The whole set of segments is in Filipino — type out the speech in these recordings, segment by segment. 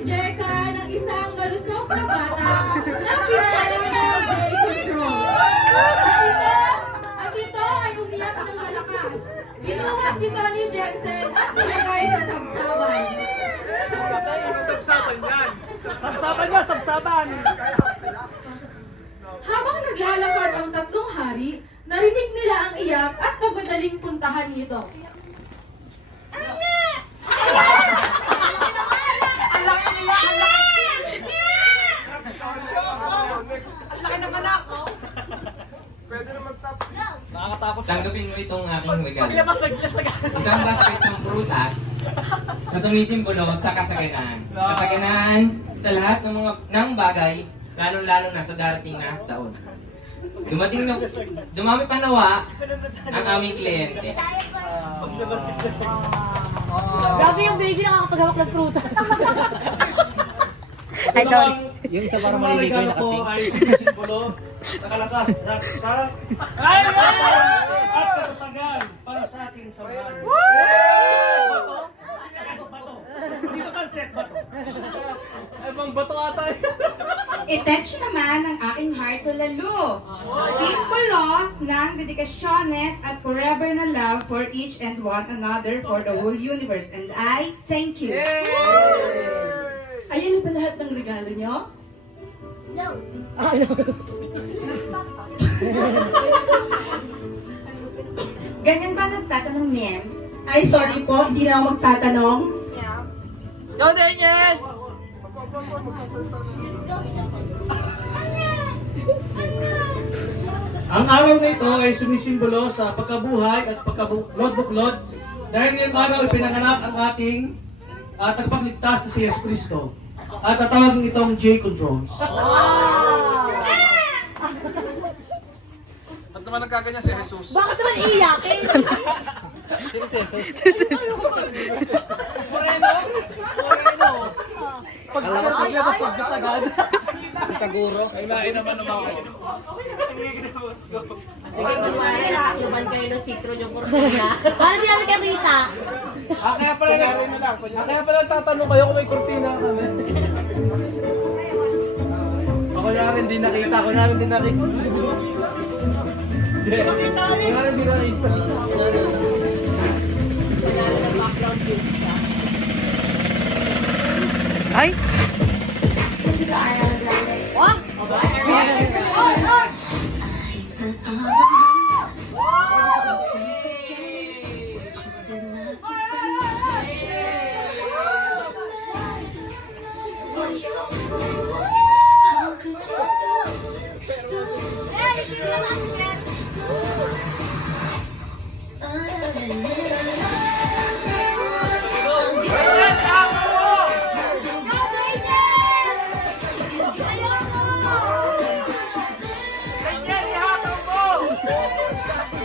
Jeka ng isang malusog na bata na pinangalan na Jay Controls. At ito ay umiyak ng malakas. Binuhat ito ni Jensen at nilagay sa sabsaban. Sabsaban yan. Sabsaban niya, sabsaban. Habang naglalakad ang tatlong hari, narinig nila ang iyak at nagmadaling puntahan ito. Nakakatakot. Tanggapin mo itong aking regalo. Paglabas, naglas agad. Isang basket ng prutas na sumisimbolo sa kasaganan. Kasaganan sa lahat ng bagay, lalo-lalo na sa darating na taon. Dumami pa nawa ang aming kliyente. Paglabas, naglas agad. Grabe yung baby nakakapaghawak ng prutas. Ay, sorry. Yung isa para maliligo yung po nakating. ay sinisimbolo sa kalakas sa Ay! at katatagan para sa ating samahan. Bato? Yes, bato. Hindi naman set bato. Ay, bang bato ata eh. I-touch naman ang aking heart to lalo. Simbolo ng dedikasyones at forever na love for each and one another for the whole universe. And I thank you. Ayan na ba lahat ng regalo nyo? Ganyan ba nagtatanong, ma'am? Ay, sorry po, hindi na ako magtatanong. Go, Daniel! Ang araw na ito ay sumisimbolo sa pagkabuhay at pagkabuklod-buklod dahil ngayong araw ay pinanganak ang ating tagapagligtas na si Yesu Cristo. At tatawagin itong J Controls. Ba't naman nagkaganyan si Jesus? Bakit naman iiyakin? Moreno? Moreno? Paglabas, naglas agad. Si Taguro. Kailain naman naman. Sige, mas makakalaban kayo ng citro yung kurtina. Paano di namin kakita? Kaya pala tatanong kayo kung may kurtina kami. Ako na rin din nakita. Ako na rin din nakita. Wala rin dinakita. Ay!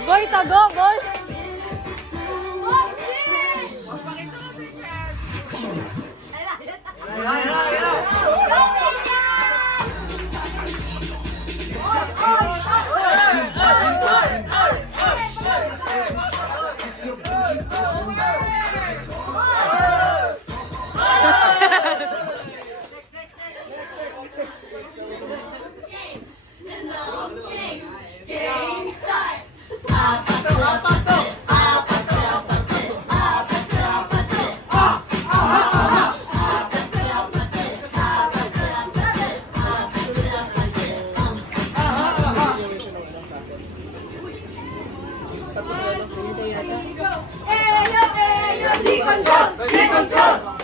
Boy, tago, boy! G Controls! G Controls!